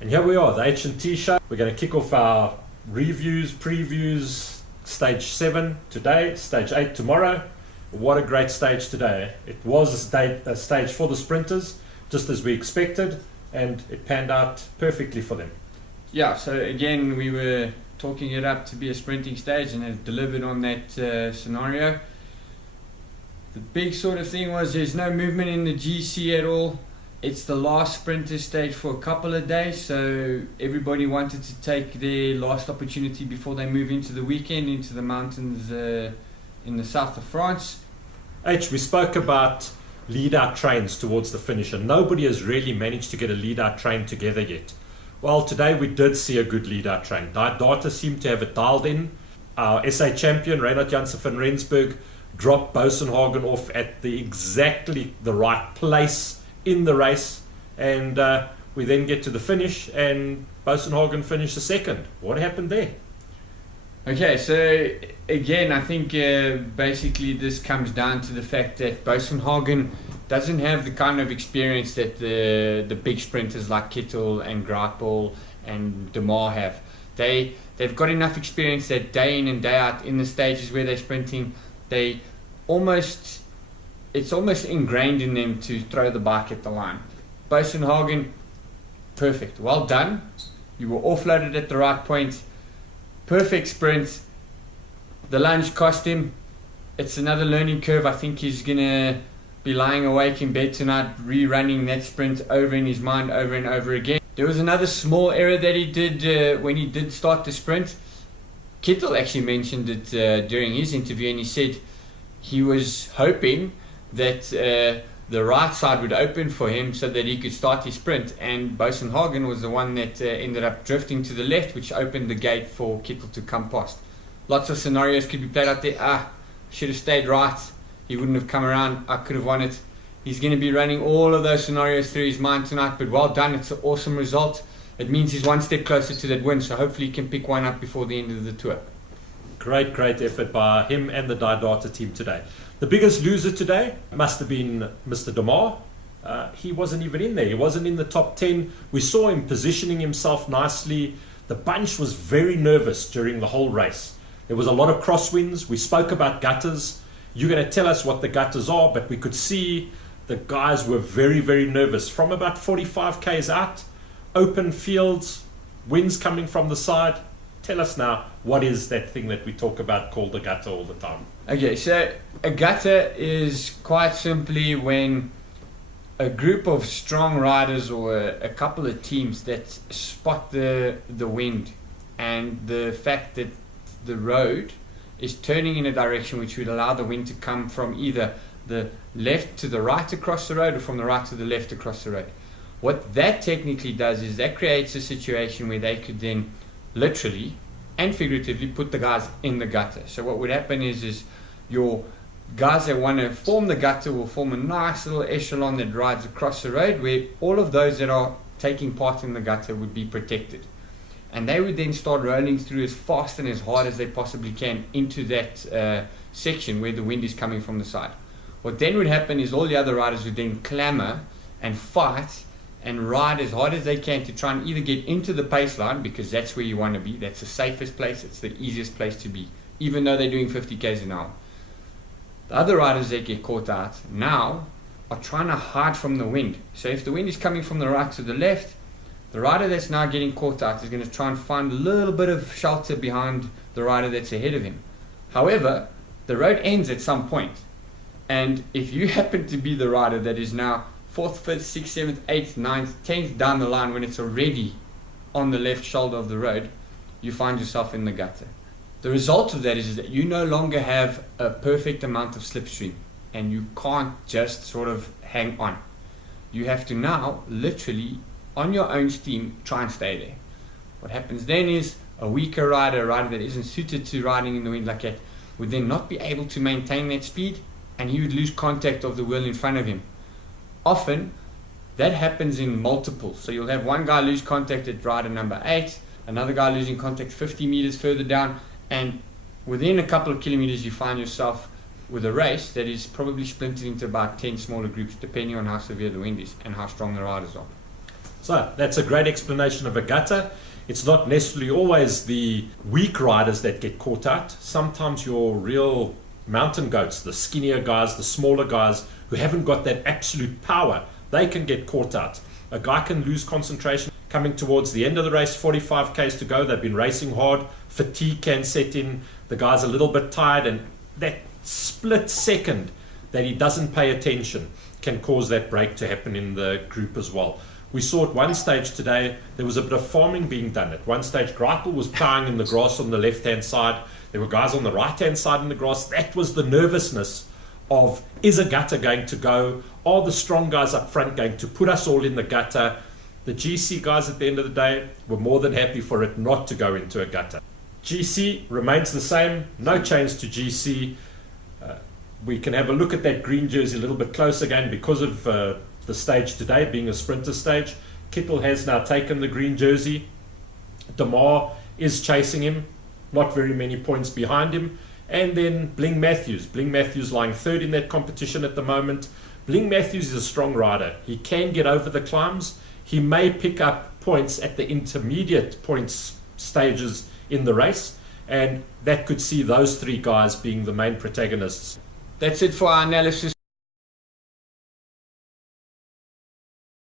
And here we are, the H&T show. We're going to kick off our reviews, previews, stage 7 today, stage 8 tomorrow. What a great stage today. It was a stage for the sprinters, just as we expected, and it panned out perfectly for them. Yeah, so again, we were talking it up to be a sprinting stage and have delivered on that scenario. The big sort of thing was there's no movement in the GC at all. It's the last sprinter stage for a couple of days, so everybody wanted to take their last opportunity before they move into the weekend, into the mountains in the south of France. We spoke about lead-out trains towards the finish, and nobody has really managed to get a lead-out train together yet. Well, today we did see a good lead-out train. Data seemed to have it dialed in. Our SA champion, Reinhard Janssen van Rensburg, dropped Boasson Hagen off at exactly the right place in the race, and we then get to the finish and Boasson Hagen finished the second. What happened there? Okay, so again, I think basically this comes down to the fact that Boasson Hagen doesn't have the kind of experience that the big sprinters like Kittel and Greipel and De Maar have. They've got enough experience that day in and day out in the stages where they're sprinting, it's almost ingrained in them to throw the bike at the line. Boasson Hagen, perfect, well done. You were offloaded at the right point. Perfect sprint. The lunge cost him. It's another learning curve. I think he's going to be lying awake in bed tonight, rerunning that sprint over in his mind over and over again. There was another small error that he did when he did start the sprint. Kittel actually mentioned it during his interview, and he said he was hoping that the right side would open for him so that he could start his sprint, and Boasson Hagen was the one that ended up drifting to the left, which opened the gate for Kittel to come past. Lots of scenarios could be played out there. Should have stayed right, he wouldn't have come around, I could have won it. He's going to be running all of those scenarios through his mind tonight, but well done, it's an awesome result. It means he's one step closer to that win, so hopefully he can pick one up before the end of the tour. Great effort by him and the Data team today. The biggest loser today must have been Mr. De Maar. He wasn't even in there. He wasn't in the top 10. We saw him positioning himself nicely. The bunch was very nervous during the whole race. There was a lot of crosswinds. We spoke about gutters. You're going to tell us what the gutters are, but we could see the guys were very nervous. From about 45 k's out, open fields, winds coming from the side. Tell us now, what is that thing that we talk about called a gutter all the time? Okay, so a gutter is quite simply when a group of strong riders or a couple of teams that spot the wind and the fact that the road is turning in a direction which would allow the wind to come from either the left to the right across the road or from the right to the left across the road. What that technically does is that creates a situation where they could then literally and figuratively put the guys in the gutter. So what would happen is your guys that want to form the gutter will form a nice little echelon that rides across the road, where all of those that are taking part in the gutter would be protected. And they would then start rolling through as fast and as hard as they possibly can into that section where the wind is coming from the side. What then would happen is all the other riders would then clamor and fight and ride as hard as they can to try and either get into the pace line, because that's where you want to be. That's the safest place. It's the easiest place to be, even though they're doing 50 k's an hour. The other riders that get caught out now are trying to hide from the wind. So if the wind is coming from the right to the left, the rider that's now getting caught out is going to try and find a little bit of shelter behind the rider that's ahead of him. However, the road ends at some point, and if you happen to be the rider that is now 4th, 5th, 6th, 7th, 8th, 9th, 10th down the line when it's already on the left shoulder of the road, you find yourself in the gutter. The result of that is that you no longer have a perfect amount of slipstream, and you can't just sort of hang on. You have to now literally on your own steam try and stay there. What happens then is a weaker rider, a rider that isn't suited to riding in the wind like that, would then not be able to maintain that speed, and he would lose contact of the wheel in front of him. Often that happens in multiples. So you'll have one guy lose contact at rider number 8, another guy losing contact 50 meters further down, and within a couple of kilometers you find yourself with a race that is probably splintered into about 10 smaller groups, depending on how severe the wind is and how strong the riders are. So that's a great explanation of a gutter. It's not necessarily always the weak riders that get caught out. Sometimes your real mountain goats, the skinnier guys, the smaller guys who haven't got that absolute power, they can get caught out. A guy can lose concentration coming towards the end of the race, 45 k's to go. They've been racing hard. Fatigue can set in. The guy's a little bit tired, and that split second that he doesn't pay attention can cause that break to happen in the group as well. We saw at one stage today, there was a bit of farming being done. At one stage, Greipel was plowing in the grass on the left-hand side. There were guys on the right-hand side in the grass. That was the nervousness of, is a gutter going to go? Are the strong guys up front going to put us all in the gutter? The GC guys at the end of the day were more than happy for it not to go into a gutter. GC remains the same, no change to GC. We can have a look at that green jersey a little bit closer again because of the stage today being a sprinter stage. Kittel has now taken the green jersey. De Maar is chasing him, not very many points behind him. And then Bling Matthews. Bling Matthews lying third in that competition at the moment. Bling Matthews is a strong rider. He can get over the climbs. He may pick up points at the intermediate points stages in the race, and that could see those three guys being the main protagonists. That's it for our analysis.